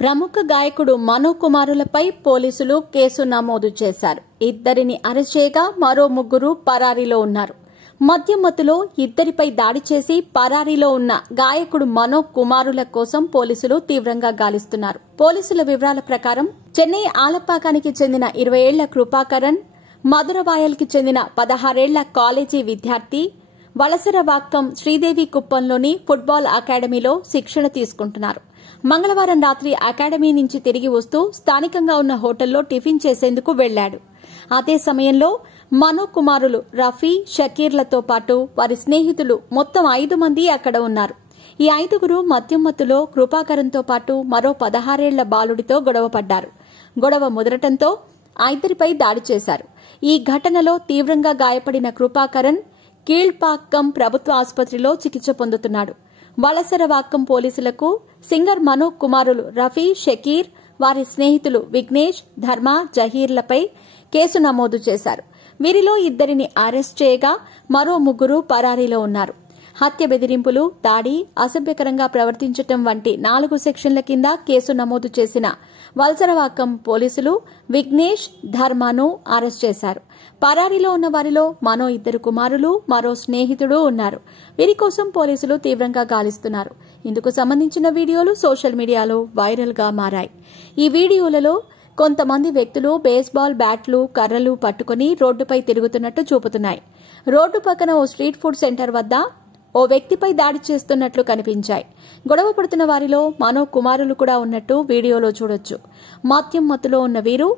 ప్రముఖ గాయకుడు మనో కుమారులపై పోలీసులు కేసు నమోదు చేశారు. ఇద్దరిని అరెస్ట్ చేయగా మరో ముగ్గురు పరారీలో ఉన్నారు. మద్యం మత్తులో ఇద్దరిపై దాడి చేసి పరారీలో ఉన్న గాయకుడు మనో కుమారుల కోసం పోలీసులు తీవ్రంగా గాలిస్తున్నారు. పోలీసుల వివరాల ప్రకారం చెన్నై ఆలపాకానికి చెందిన 20 ఏళ్ల కృపాకరన్, మధురవాయల్కి చెందిన 16 ఏళ్ల కాలేజీ విద్యార్థి వలసరవాక్కం శ్రీదేవి కుప్పంలోని ఫుట్బాల్ అకాడమీలో శిక్షణ తీసుకుంటున్నారు. మంగళవారం రాత్రి అకాడమీ నుంచి తిరిగి వస్తూ స్థానికంగా ఉన్న హోటల్లో టిఫిన్ చేసేందుకు వెళ్లాడు. అదే సమయంలో మనో కుమారులు రఫీ, షకీర్లతో పాటు వారి స్నేహితులు మొత్తం 5 మంది అక్కడ ఉన్నారు. ఈ 5గురు మద్యం మత్తులో కృపాకరంతో పాటు మరో 16 ఏళ్ల బాలుడితో గొడవపడ్డారు. గొడవ ముదరటంతో ఇద్దరిపై దాడి చేశారు. ఈ ఘటనలో తీవ్రంగా గాయపడిన కృపాకరన్ కీళ్పాక్కం ప్రభుత్వ ఆసుపత్రిలో చికిత్స పొందుతున్నాడు. వలసరవాక్కం పోలీసులకు సింగర్ మనో కుమారులు రఫీ, షకీర్, వారి స్నేహితులు విఘ్నేష్, ధర్మ, జహీర్లపై కేసు నమోదు చేశారు. వీరిలో ఇద్దరిని అరెస్ట్ చేయగా మరో ముగ్గురు పరారీలో ఉన్నారు. హత్య, బెదిరింపులు, దాడి, అసభ్యకరంగా ప్రవర్తించటం వంటి 4 సెక్షన్ల కింద కేసు నమోదు చేసిన వలసరవాక్కం పోలీసులు విఘ్నేష్, ధర్మను అరెస్ట్ చేశారు. పరారీలో ఉన్న వారిలో మనో 2 కుమారులు, మరో స్నేహితుడు ఉన్నారు. వీరి కోసం పోలీసులు తీవ్రంగా గాలిస్తున్నారు. ఇందుకు సంబంధించిన వీడియోలు సోషల్ మీడియాలో వైరల్ గా మారాయి. ఈ వీడియోలలో కొంతమంది వ్యక్తులు బేస్బాల్ బ్యాట్లు, కర్రలు పట్టుకుని రోడ్డుపై తిరుగుతున్నట్టు చూపుతున్నాయి. రోడ్డు పక్కన ఓ స్ట్రీట్ ఫుడ్ సెంటర్ వద్ద ఓ వ్యక్తిపై దాడి చేస్తున్నట్లు కనిపించాయి. గొడవ పడుతున్న వారిలో మనో కుమారులు కూడా ఉన్నట్టు వీడియోలో చూడొచ్చు. మద్యం మత్తులో ఉన్న వీరు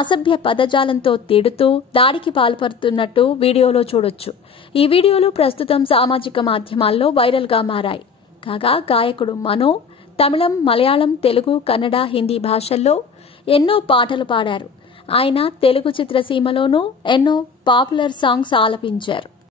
అసభ్య పదజాలంతో తిడుతూ దాడికి పాల్పడుతున్నట్టు వీడియోలో చూడొచ్చు. ఈ వీడియోలు ప్రస్తుతం సామాజిక మాధ్యమాల్లో వైరల్ గా మారాయి. కాగా గాయకుడు మనో తమిళం, మలయాళం, తెలుగు, కన్నడ, హిందీ భాషల్లో ఎన్నో పాటలు పాడారు. ఆయన తెలుగు చిత్రసీమలోనూ ఎన్నో పాపులర్ సాంగ్స్ ఆలపించారు.